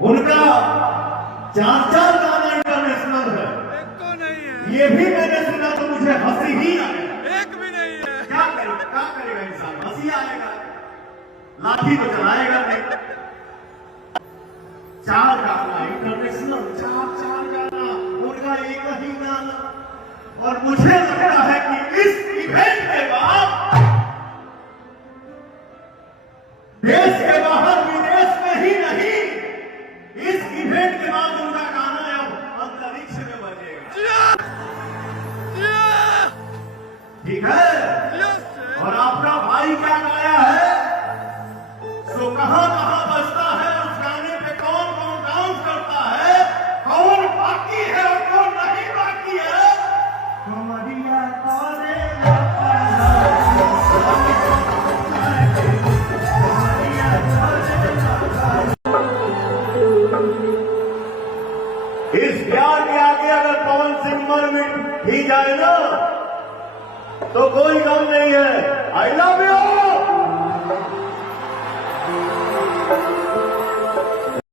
उनका 4-4 गाना इंटरनेशनल है, ये भी मैंने सुना तो मुझे हंसी ही आए। एक भी नहीं है। क्या करेगा इंसान, हंसी आएगा, लाठी तो चलाएगा नहीं। 4 गाना इंटरनेशनल, 4 गाना, उनका एक ही गाना। और मुझे लगता है कि इस इवेंट के बाद देश के बाहर विदेश में ही नहीं, इस इवेंट के बाद उनका गाना अब अंतरिक्ष में बजेगा। ठीक है। और आपका भाई क्या गाया है, सो कहां कहां बजता है, उस गाने पे कौन कौन डांस करता है, कौन बाकी है और कौन नहीं बाकी है। कमरिया इस प्यार के आगे अगर पवन सिंह मर मिट ही जाए ना तो कोई गम नहीं है। I love you.